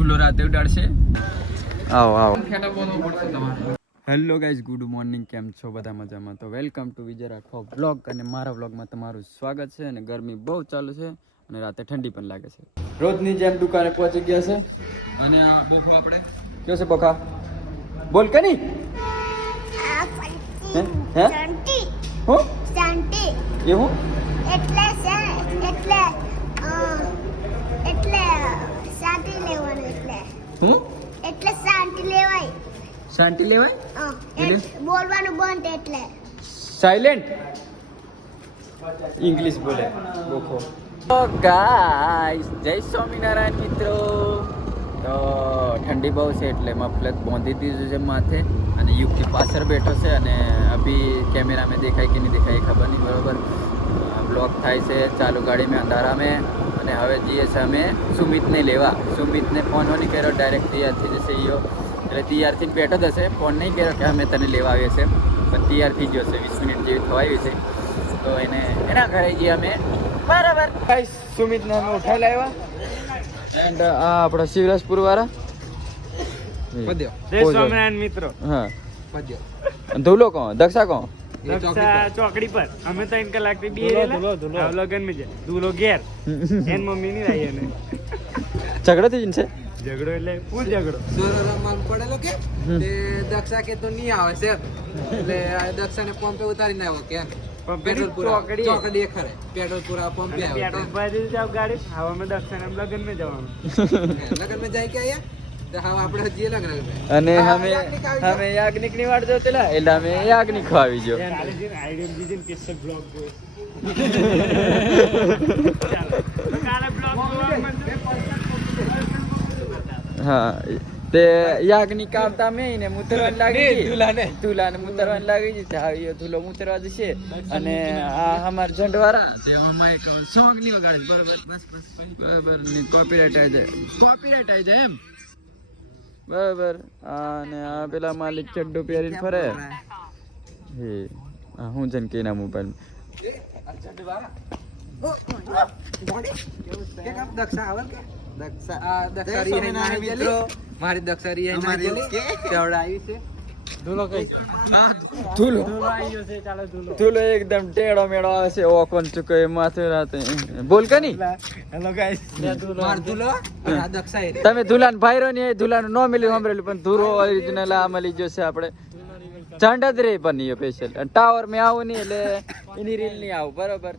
ધૂલો રાતે ઉડાડશે. આવો આવો. Hello guys, good morning. કેમ છો બધા? મજામાં? તો welcome to Vijay Rathwa vlog. અને મારા વ્લોગમાં તમારું સ્વાગત છે. અને ગરમી બહુ ચાલુ છે અને રાતે ઠંડી પણ લાગે છે. રોજની જેમ દુકાને પહોંચી ગયા છે. અને આ બોખો આપણે કયો છે બોખા? બોલ કે નહીં? હે શાંતિ. હું શાંતિ એવું એટલે છે એટલે શાંતિ લેવાનું એટલે હું એટલે શાંતિ લેવાય. શાંતિ લેવાય એટલે બોલવાનું બંધ એટલે સાયલેન્ટ. ઇંગ્લિશ બોલે બોખો. તો ગાઈસ, જય સ્વામિનારાયણ મિત્રો. તો ઠંડી બહુ છે એટલે મફલત બાંધી દીધું છે માથે અને યુક્તિ પાછળ બેઠો છે. અને અભી કેમેરા में દેખાય કે નહીં દેખાય ખબર નહીં. બરોબર બ્લોગ થાય છે ચાલુ ગાડી में અંધારા में. અને હવે જઈએ છીએ અમે સુમિતને લેવા. સુમિતને ફોન નહીં કર્યો, ડાયરેક્ટ તૈયાર થઈ જશે ઈયો. એટલે તૈયાર થઈને બેઠો જ હશે. ફોન નહીં કર્યો કે અમે તને લેવા આવીએ છીએ, પણ તૈયાર થઈ ગયો છે. 20 મિનિટ જેવી થવા આવી છે. તો એના ઘરે જઈએ અમે. બરાબર ગાઈસ, સુમિતને અમે ઉઠાઈ લાવ્યા. એન્ડ આ આપણા શિવરાજપુર વાળા જય સ્વામિનારાયણ મિત્રો. હા ધૂલો કહો, દક્ષા કહો. ચોકડી પર અમે 3 કલાક થી બેરેલા લગન में ધૂલો ઘેર એન મમ્મી ની રહી એને ઝઘડો થઈ જશે. ઝઘડો એટલે ફૂલ ઝઘડો. માલ પડેલો કે તે દક્ષા કે તો નહીં આવે છે એટલે દક્ષા ને પંપે ઉતારીને આવ્યો કે પેટ્રોલ પૂરા ચોકડી ખરે પેટ્રોલ પૂરા પંપે આવ્યો. પેટ્રોલ પર જાવ ગાડી હવા में દક્ષા ને લગન में જવાનું. લગન में જાય કે આયા તો હવે આપણે જઈએ લગન में. અને અમે યાજ્ઞિક ની વાટ જોતેલા એટલે અમે યાજ્ઞિક આવી ગયો. આઈડિયમ દીજીન કિસ્સા બ્લોગ જો કાલે બ્લોગ હા તે યાજ્ઞિક આવતા મેં ને મુતરવાન લાગી તુલાને મુતરવાન લાગી છે. આવ્યો ધૂલો મુતરવા જશે. અને આ અમાર ઝંડવારા તે આમાં એક સોંગ ની વગાડે. બરાબર બસ બરાબર ની કોપીરાઈટ આવી જાય એમ. બરાબર. અને આ પેલા માલિક ચડ્ડો પહેરીને ફરે. હે હું જન કે ના મોબાઈલ મારી દક્ષારી આવી છે. ધૂલો એકદમ ટેડો મેળો આવે છે. ઓકોન ચુકે માથે રાતે બોલ કે નહીં. હેલો ગાઈસ, તમે ધુલાન ભાઈરો ની ધુલાનું નો મિલ્યું સાંભળેલું, પણ ધૂરો ઓરિજિનલ આ મળી જશે. આપણે ચંડ જ રે પણ નહીં સ્પેશિયલ ટાવર મેં આવું નહીં એટલે એની રીલ નહીં આવું. બરોબર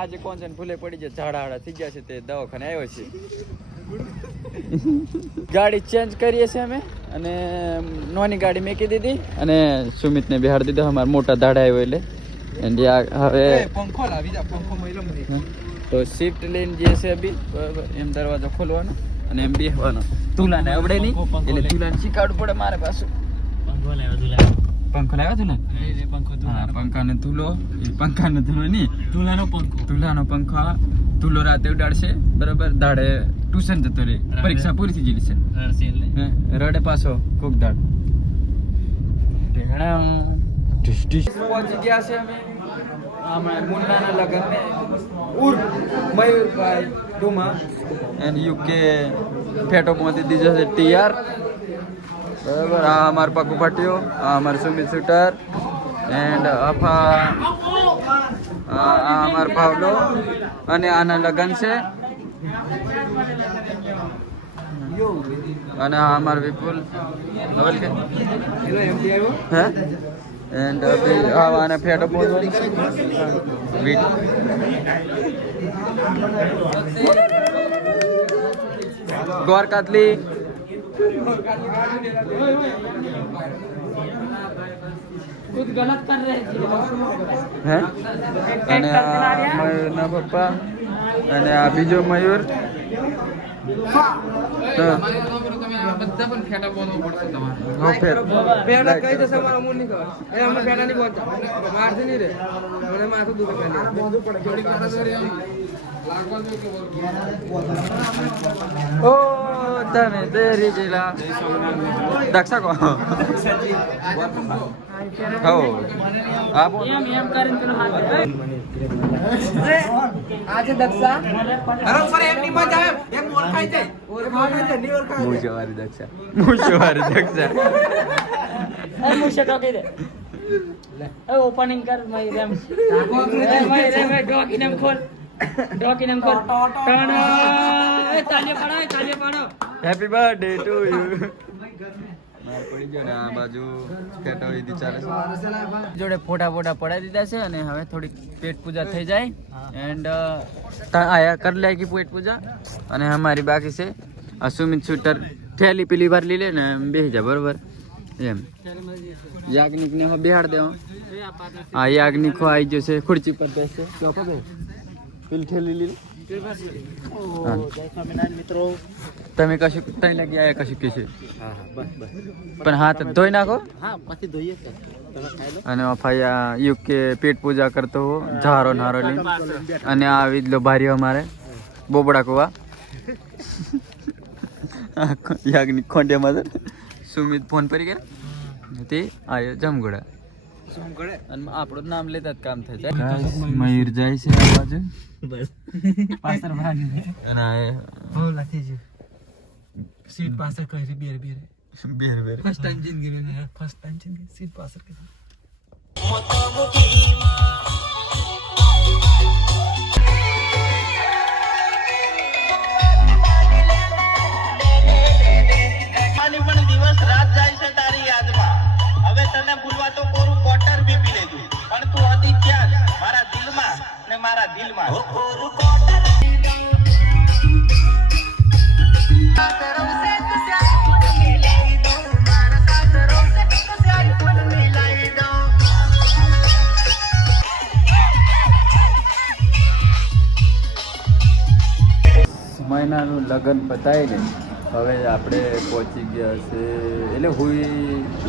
આજે કોણ છે ફૂલે પડી જાય ઝાડા થઈ ગયા છે તે દવાખાને આવ્યો છે. ગાડી ચેન્જ કરીએ છીએ અમે અને નોની ગાડી મેકી દીધી અને સુમિતને બિહાર દીધો. અમારા મોટા દાડા આવ્યો એટલે હવે તો શિફ્ટ લઈને જઈએ છે અભી. બરાબર એમ દરવાજો ખોલવાનો અને એમ બેસવાનો. તુલાને આવડે નહીં એટલે તુલાને શીખવાડવું પડે મારે પાછું. પંખો લાવ્યો તુલા. પંખાને ધૂલો પંખાને ધૂલો નહીં તુલાનો પંખો. ધૂલો રાતે ઉડાડશે. બરાબર દાડે ટ્યુશન જતો રહે. પરીક્ષા પૂરી થઈ ગયેલી છે. રડે પાછો કોક દાડ. પહોંચી ગયા છે અમે મુન્નાના લગ્ન મયુરભાઈ ડુમા એન્ડ યુકે ફેટો પહોંચી દીધો છે તૈયાર. બરાબર આ અમાર પકુ ફાટ્યો. આ અમાર સુમિત શૂટર એન્ડ અફા આ અમાર ભાવલો. અને આના લગન છે. અને આ અમાર વિપુલ હે એન્ડ આને ફેટો પહોંચવાનું ગોરકાતલી कुछ गलत कर रहे हैं. અને આ મયુરના પપ્પા અને આ બીજો મયુર. બધા પણ ફેટા બોલવો પડશે તમારે. ફેટા કઈ જશે મારા મૂળ ની ખબર. એ અમને ફેટા નહીં પહોંચતા મારથી નહીં રે. મને માથું દુખે પહેલા બોંધું પડે થોડી વાર ઓ તમે દેરી જીલા દક્ષા કો હો આ બોલ આજે દક્ષા બરોબર એમની માં જાય એમ ઓળખાઈ જાય ની ઓળખાય મૂછવારી દક્ષા મુશે ટોકી દે ઓપનિંગ કર મારી રેમ મારી રેમ ડોકીને ખોલ તાલિયા પાડો હેપી બર્થડે ટુ યુ માર પડી ગયો ને આ બાજુ કેટોરી ચાલે છે જોડે ફોટા પડાવી દીધા છે અને હવે થોડી પેટ પૂજા થઈ જાય એન્ડ આયા कर ले की पेट पूजा અને हमारी बाकी છે અસુમિત શૂટર થેલી પેલી વાર લઈ લે ને બેસી જા બરોબર એમ યાજ્ઞિક ને હવે બેહાડ દેવો આ યાજ્ઞિક આવી જશે ખુરચી પર બેસે ચોપા બે પેલી થેલી લઈ મિત્રો તમે કશું તઈ લાગી આયા કશું કે છે હા બસ પણ હાથ ધોઈ નાખો હા પછી ધોઈએ સર તમે ખાઈ લો અને અફાયા યુકે પેટ પૂજા કરતો હો ઝારો નારો લઈ અને આવી જ લો ભારી અમારે બોબડા કુવા યાગની ખોંડે માં સુમિત ફોન પર ગયા તે આયો જમગોડા અને આપણું નામ લેતા જ કામ થઈ જાય મયુર જાય છે આ બાજુ બસ પાછળ ભાગી અને હો લાથી છે સીટ પાછળ કરી બેર બેર ફર્સ્ટ ટાઈમ જિંદગી સીટ પાછળ કરી દિવસ રાત જાય છે તારી યાદમાં હવે તને ભૂલવા તો કોરું ક્વાર્ટર બી પી લેતું પણ તું હતી ત્યાં જ મારા દિલમાં ને મારા દિલમાં કોરું ક્વાર્ટર મહિનાનું લગ્ન પતાવી ને હવે આપણે પહોંચી ગયા છે એટલે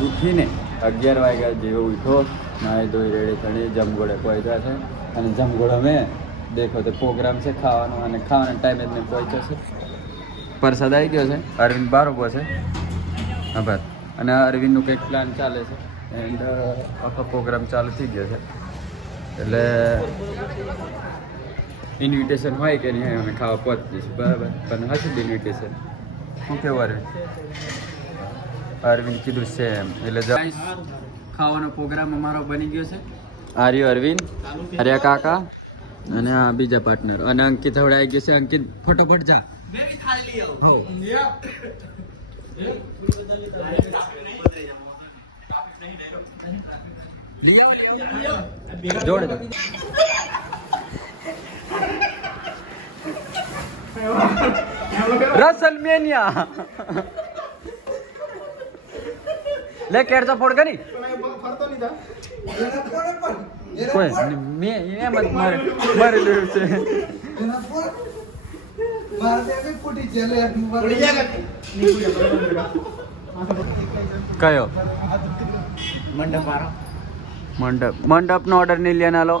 ઉઠીને 11 વાગ્યા જેવો ઉઠો નાહી ધોઈ રેડી થઈને જમઘોડે પહોંચ્યા છે અને જમઘોડા મેં દેખો તો પ્રોગ્રામ છે ખાવાનો અને ખાવાના ટાઈમે જ મેં પહોંચ્યો છે પ્રસાદ આવી ગયો છે અરવિંદ બાર ઉભો છે આભાર અને અરવિંદનું કંઈક પ્લાન ચાલે છે એન્ડ આખો પ્રોગ્રામ ચાલુ થઈ ગયો છે એટલે ઇન્વિટેશન હોય કે નહીં અમે ખાવા પહોંચી જઈશું બરાબર પણ હશે ઇન્વિટેશન શું કેવું અરવિંદ કીધું છે એમ એટલે ખાવાનો પ્રોગ્રામ અમારો બની ગયો છે આર્યો અરવિંદ હર્યા કાકા અને આ બીજા પાર્ટનર અને અંકિત હવે આવી ગયો છે અંકિત ફટોફટ જા હો જોડે રસલમેનિયા લે કેરચા ફોડ કરી કોઈ મે એમ જ મારે લેવું છે કયો મંડપ નો ઓર્ડર નહીં લેના લો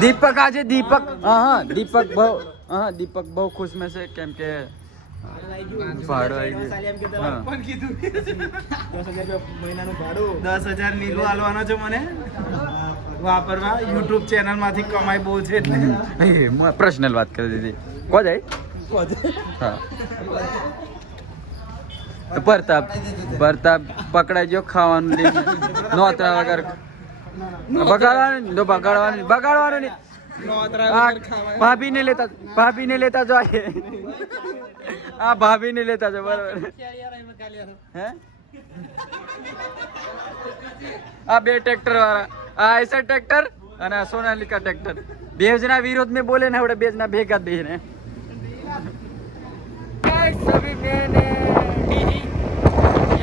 દીપક આજે દીપક દીપક બહુ ખુશ में છે કેમ કે ભાડો આવી ગયો 10,000 નીલું આલવાનો છે મને વાપરવા YouTube ચેનલ માંથી કમાઈ બહુ છે એટલે પર્સનલ વાત કરી દીધી કો જાય હા પરતાપ પકડાઈ ગયો ખાવાનું લઈને નોતરા વગર બગાડવાનું નહીં ભાભી ને લેતા જોઈએ આ ભાભી ને લેતા જો બરાબર હે આ બે ટ્રેક્ટર વાળા આ આઈસર ટ્રેક્ટર અને આ સોનાલિકા ટ્રેક્ટર બેजना विरोध में बोले ना આપણે બેजना ભેગા જ બેને सभी मैंने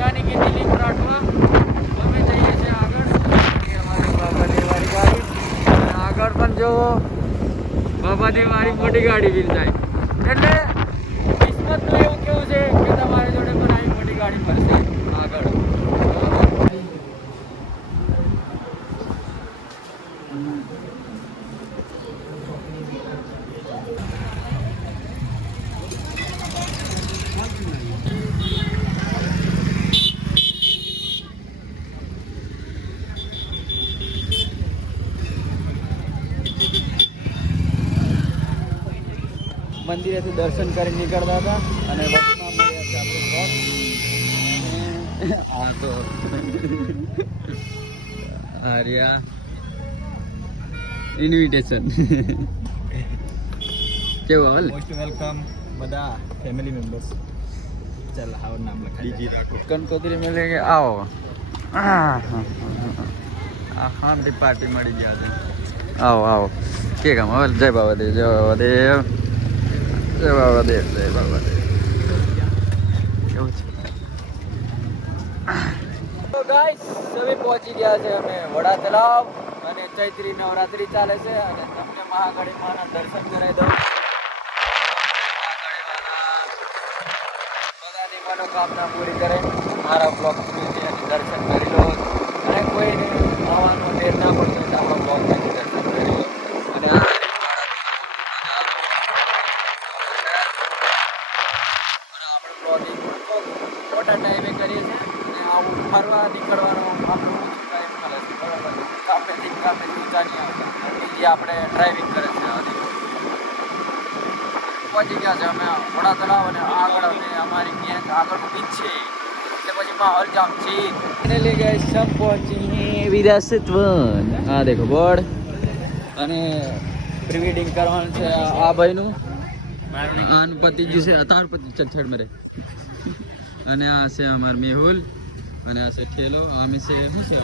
यानी कि दिलीप राठवा અમે જઈએ છીએ આગળ બાબા દેવારી ગાડી આગળ પણ જો બાબા દેવારી મોટી ગાડી મિલ જાય એટલે કિસ્મતનું એવું કેવું છે કે તમારી જોડે પણ આવી મોટી ગાડી મળશે આગળ મંદિરેથી દર્શન કરી નીકળતા હતા અને વચમાં મળ્યા છે આપણો બ્લોગ. હા તો આર્યા ઇન્વિટેશન કેવું હાલ મોસ્ટ વેલકમ બધા ફેમિલી મેમ્બર્સ. ચાલ આવો નામ લખાઈ બીજી રાખો. કંકોત્રી મેલે કે આવો આ શાંતિ પાર્ટી મળી ગયા છે. આવો આવો કે કામ હવે જય બાબા દેવ જય બાબા દેવ જય બાબા દેવ જય બાબા દેવ કેવું છે. તો ગાઈસ સभी પહોંચી ગયા છે અમે વડા તલાવ અને ચૈત્રી નવરાત્રી ચાલે છે અને તમને મહાકાળી માના દર્શન કરાવી દઉં. બધાની મનોકામના પૂરી કરે. મારા બ્લોગ દર્શન કરી લો અને કોઈને આવવાનો ડેર ના પડતો તો આપણા બ્લોગ દર્શન કરી લો. અને આપણે બ્લોગિંગ મોટા ટાઈમે કરીએ છીએ અને આવું ફરવા નીકળવાનો આપણું ટાઈમ મળે છે બરાબર. કામેથી ઊંચા નહીં આવતા બીજી આપણે ડ્રાઇવિંગ કરે છે. પહોંચી ગયા છે અમે વડા તળાવ અને આગળ અમે અમારી ગેંગ આગળ ઊભી જ છે એટલે પછી માહોલ જામ છે. ફાઇનલી ગાઈસ સમ પહોંચી વિરાસત વન. આ દેખો બોર્ડ અને પ્રી વેડિંગ કરવાનું છે આ ભાઈનું. આનું પતિજી છે તાર પતિ છેડ મેરે અને આ છે અમાર મેહુલ અને આ છે ઠેલો. આમે છે શું છે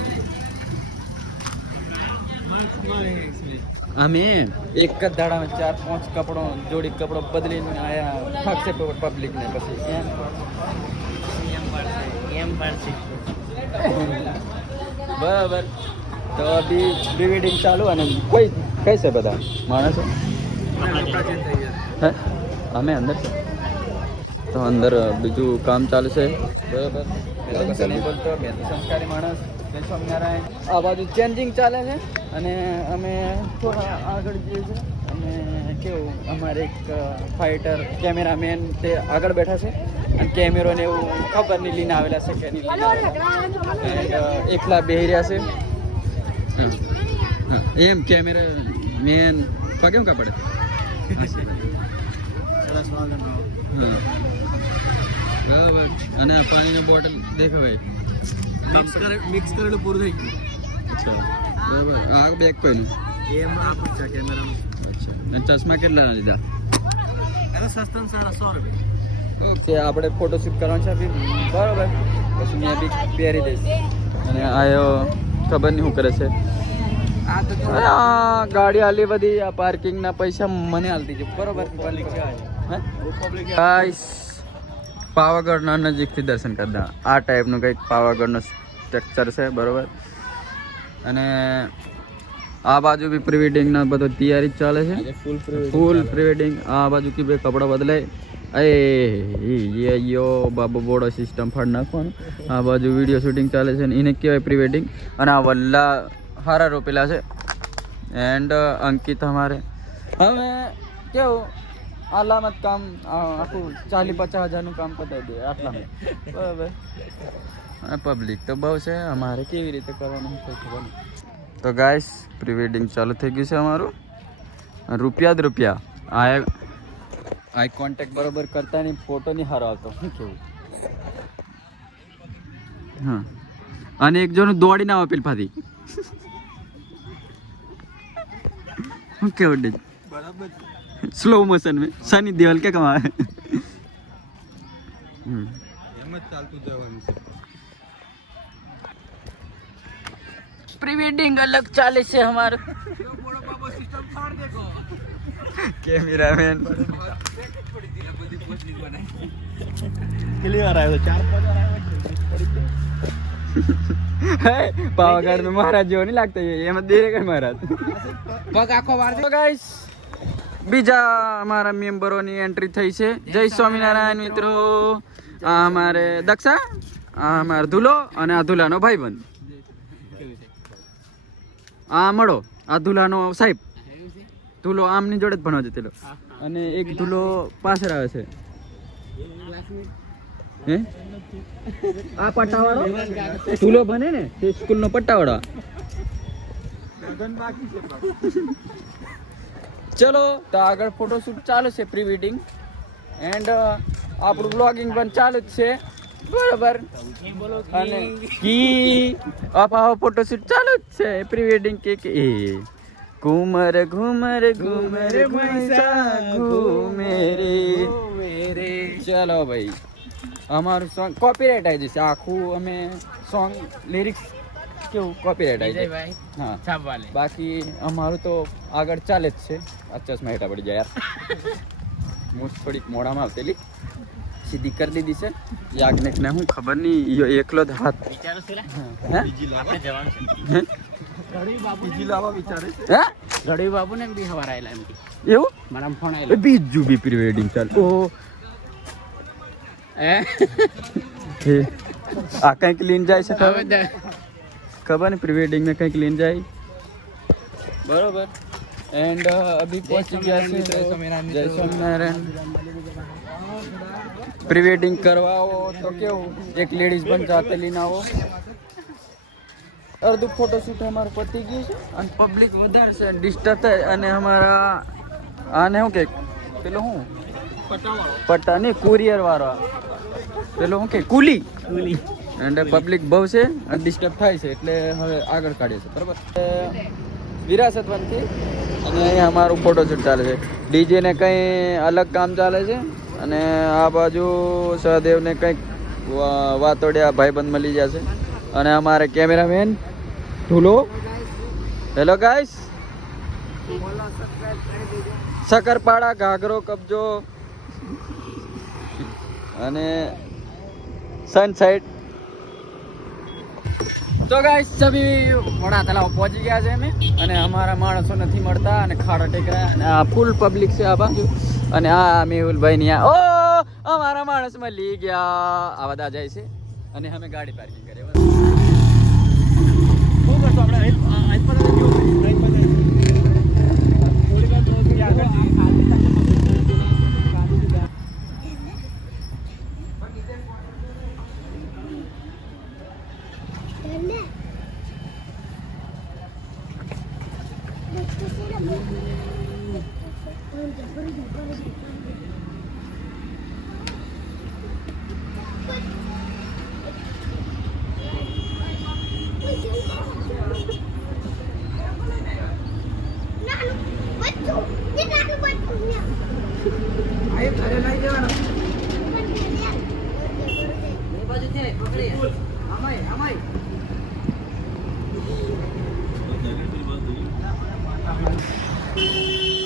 અમે એક જ દાડામાં 4-5 કપડો જોડી કપડો બદલીને આયા ફાકશે પબ્લિક ને પછી બરાબર. તો અભી પ્રી વેડિંગ ચાલુ અને કોઈ કઈ છે બધા માણસો હે અમે અંદર છે તો અંદર બીજું કામ ચાલુ છે બરાબર. સંસ્કારી માણસ સ્વામિનારાયણ. આ બાજુ ચેન્જિંગ ચાલે છે અને અમે થોડા આગળ જઈએ છીએ અને કેવું અમારે એક ફાઇટર કેમેરામેન તે આગળ બેઠા છે અને કેમેરો ને એવું ખબર નહીં લઈને આવેલા છે કે નહીં લઈને આવેલા. એકલા બેહી રહ્યા છે. એમ કેમેરા મેન પગે કા પડે બરાબર. અને પાણીની બોટલ દેખો ભાઈ મિક્સ કરેલું પૂરું થઈ ગયું. અચ્છા બરાબર. આ બેગ કોઈનું એમ આપું છે કેમેરામાં. અચ્છા અને ચશ્મા કેટલા લીધા એનો સસ્તન ₹100. ઓકે આપણે ફોટોશૂટ કરવાનું છે બી બરાબર. પછી મેં બી પહેરી દઈશ અને આયો ખબર નહીં શું કરે છે. અરે આ ગાડી આલી બધી આ પાર્કિંગના પૈસા મને આલતી છે બરોબર. ગાઈસ પાવાગઢના નજીકથી દર્શન કરતા આ ટાઈપનું કંઈક પાવાગઢનું સ્ટ્રક્ચર છે બરોબર. અને આ બાજુ બી પ્રી વેડિંગના બધો તૈયારી ચાલે છે ફૂલ પ્રી વેડિંગ. આ બાજુ કે બે કપડાં બદલાય એ યો બાબો બોડો સિસ્ટમ ફાડ નાખવાનું. આ બાજુ વિડીયો શૂટિંગ ચાલે છે ને એને કહેવાય પ્રી વેડિંગ. અને આ વલ્લા હારા રોપેલા છે એન્ડ અંકિત અમારે હવે કેવું અલામત કામ આખું 40-50 હજારનું કામ પતાવી દે આટલામાં બરાબર. પબ્લિક તો બહુ છે અમારે કેવી રીતે કરવાનું કંઈ ખબર નહીં. તો ગાઈસ પ્રી વેડિંગ ચાલુ થઈ ગયું છે અમારું. રૂપિયા જ રૂપિયા. આઈ કોન્ટેક્ટ બરોબર કરતા નહીં ફોટો નહીં સારો આવતો શું કેવું. હા અને એક જોનું દોડીને આવે પેલ ફાથી શું કેવું ડે બરાબર स्लो मोशन में सनी देओल क्या कमा है. એમ જ ચાલતું જવાનું છે. प्री वेडिंग अलग चाले से हमारे कैमरामैन કેટલી વાર આવ્યો 4-5 વાર આવ્યો. पावागढ़ में महाराज जो नहीं लगता ये मत दे रहे महाराज પગ આખો વાર તો ગાઈસ બીજા અમારા મેમ્બરોની એન્ટ્રી થઈ છે. જય સ્વામિનારાયણ મિત્રો. આ અમારે દક્ષા આ અમારો ધુલો અને આ ધુલાનો ભાઈબંધ. આ મળો આ ધુલાનો સાહેબ. ધુલો આમની જોડે જ ભણવા જતેલો અને એક ધુલો પાછળ આવે છે. હે આ પટ્ટાવાળો ધુલો બને ને તે સ્કૂલનો પટ્ટાવાળો. ચલો તો આગળ ફોટોશૂટ ચાલુ છે પ્રી વેડિંગ એન્ડ આપણું બ્લોગિંગ પણ ચાલુ જ છે બરોબર અને કી આવો ફોટોશૂટ ચાલુ જ છે પ્રી વેડિંગ કે એ ઘુમર ઘુમર ઘુમર ઘુમે રે ચલો ભાઈ અમારું સોંગ કોપીરાઇટ આવી જશે આખું અમે સોંગ લિરિક્સ કેવું કોપીરાઇટ આવી જાય હા છાપવાલે બાકી અમારું તો આગળ ચાલે જ છે આ ચશ્મા હેઠા પડી જાય યાર મૂછ થોડીક મોડામાં આવતેલી સીધી કરી દીધી છે યાજ્ઞિક ને હું ખબર નહીં યો એકલો જ હાથ હે? હે? ગઢવી બાબુ ને બી હવાર આયેલા એમ એવું મારા ફોન એ બીજું બી પ્રી વેડિંગ ચાલ ઓ હે આ કંઈક લઈને જાય છે ખબર નહીં પ્રી વેડિંગ में કંઈક લઈને જાય બરોબર એન્ડ અભી પહોંચી ગયા છે જય સ્વામિનારાયણ પ્રી વેડિંગ કરવા આવો તો કેવું એક લેડીઝ પણ જાતે લઈને આવો અડધું ફોટોશૂટ અમારું પતી ગયું છે અને પબ્લિક વધારે છે ડિસ્ટર્બ થાય અને અમારા આને શું કે પેલો શું પટ્ટા નહીં કુરિયર વાળો પેલો શું કે કુલી એન્ડ પબ્લિક બહુ છે અને ડિસ્ટર્બ થાય છે એટલે હવે આગળ કાઢીએ છીએ બરાબર વિરાસતવનથી અને અહીંયા અમારું ફોટોશૂટ ચાલે છે ડીજે ને કંઈ અલગ કામ ચાલે છે અને આ બાજુ સહદેવને કંઈક વાતોડિયા ભાઈબંધ મળી જશે અને અમારે કેમેરામેન ધૂલો હેલો ગાઈસ શકરપાડા ઘાઘરો કબજો અને સનસાઇડ તો ગાઈસ સભી મોડા તલાવ પહોંચી ગયા છે અમે અને અમારા માણસો નથી મળતા અને ખાડા ટેકરા અને આ ફૂલ પબ્લિક છે આ બાજુ અને આ મેહુલભાઈ ની ઓ અમારા માણસ મળી ગયા આ બધા જાય છે અને અમે ગાડી પાર્કિંગ કરીએ શું કરશો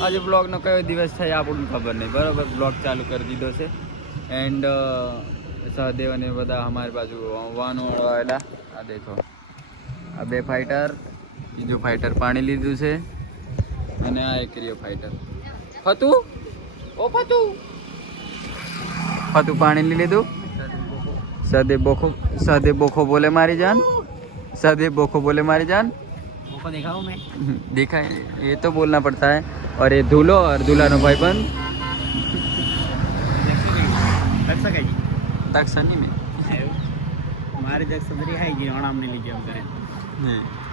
આજે બ્લોગનો કયો દિવસ થાય આપણને ખબર નહીં બરાબર બ્લોગ ચાલુ કરી દીધો છે એન્ડ સહદેવ અને બધા અમારી બાજુ વાહનો આવેલા આ દેખો આ બે ફાઇટર બીજું ફાઇટર પાણી લીધું છે અને આ એક રહ્યો ફાઇટર ફતુ ઓ ફતુ ફતુ પાણી લઈ લીધું સહદેવ બોખો બોલે મારી જાન सदैव बोखो बोले मारी जान को देखा हूँ मैं देखा है ये तो बोलना पड़ता है और ये दूल्हो और दूल्हा भाई बन तक सनी में मारी जग सदरी है कि ओणाम ने लीजिए हम करें